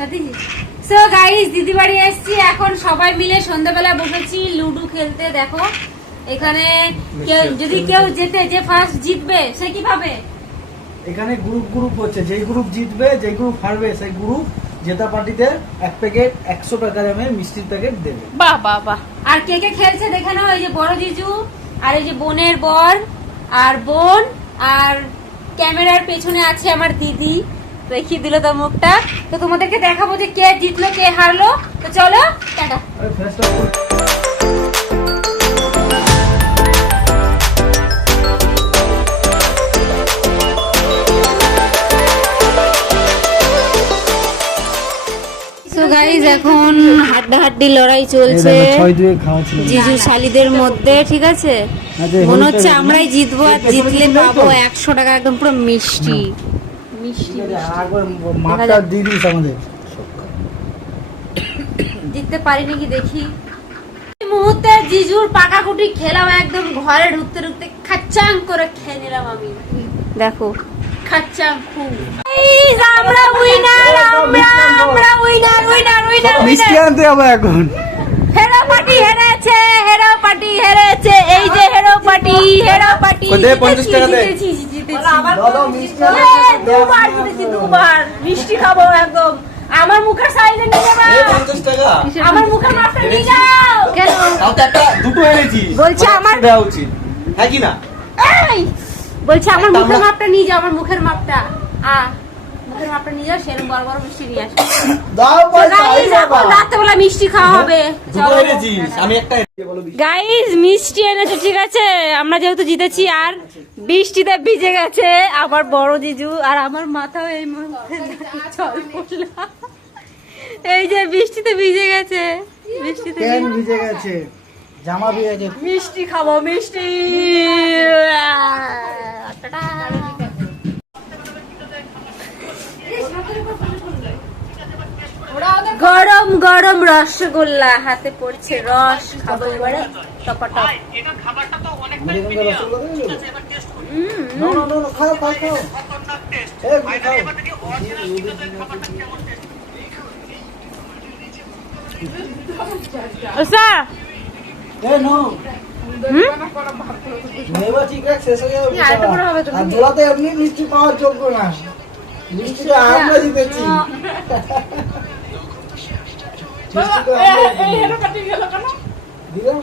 So guys দিদি বাড়ি এসেছি, এখন সবাই মিলে সন্ধ্যাবেলা বসেছি লুডো খেলতে। দেখো এখানে কেউ জেতে, যে ফার্স্ট জিতবে সে কি পাবে? এখানে গ্রুপ হচ্ছে, যেই গ্রুপ জিতবে, যেই গ্রুপ হারবে সেই গ্রুপ জেতা পার্টিতে এক প্যাকেট 100 টাকা দামে মিষ্টির প্যাকেট দেবে। বাহ বাহ বাহ। আর কে কে খেলছে দেখে নাও। এই যে বড় জিজু, আর এই যে বোনের বর আর বোন, আর ক্যামেরার পেছনে আছে আমার দিদি, দেখিয়ে দিল তার মুখটা। তো তোমাদেরকে দেখাবো যে কে জিতলো কে হারলো। তো চলো টাটা। গাইজ এখন হাড্ডাহাড্ডি লড়াই চলছে জিজু শালিদের মধ্যে, ঠিক আছে? মনে হচ্ছে আমরাই জিতবো, আর জিতলে পাবো 100 টাকা একদম পুরো মিষ্টি মিষ্টি। জিততে পারি নাকি দেখি। এই মুহূর্তে জিজুর পাকাকুটি খেলাম, একদম ঘরে ঢুকতে ঢুকতে খাচ্চাং করে খেয়ে নিলাম আমি। দেখো খাচ্চাং খুব। আমরা উইনার, আমরা উইনার উইনার উইনার। মিষ্টি আনতে হবে এখন। হেরো পার্টি হেরেছে, হেরো পার্টি হেরেছে। এই যে হেরো পার্টি, হেরো পার্টি। দে 50 টাকা দে। দুবার জিতেছি, দুবার মিষ্টি খাবো একদম। আমার মুখের সাইজে নিয়ে যাবা 50 টাকা। আমার মুখের মাপটা নিয়ে যাও। কেন? তাও তো একটা দুটো এনেছি। বলছে আমার দেওয়া উচিত, হ্যাঁ কি না? এই বলছে আমার মুখের মাপটা নিয়ে যাও, আমার মুখের মাপটা। মুখের মাপটা নিয়ে যাও, সেরকম বড় বড় মিষ্টি নিয়ে আসো। দাও ভাই, রাত্রেবেলা মিষ্টি খাওয়া হবে। দুটো এনেছিস, আমি একটা বলো। গাইস মিষ্টি এনেছে, ঠিক আছে? আমরা যেহেতু জিতেছি, আর বৃষ্টিতে ভিজে গেছে আমার বড় জিজু, আর আমার মাথাও এই মুহূর্তে জল পড়লো। এই যে বৃষ্টিতে ভিজে গেছে, বৃষ্টিতে ভিজে গেছে, জামা ভিজে গেছে। মিষ্টি খাবো, মিষ্টি। গরম গরম রসগোল্লা হাতে পড়ছে, রস খাবো এবারে টপাটপ। এমনি মিষ্টি পাওয়ার যোগ্য না, মিষ্টি আমরা জিতেছি। দিলাম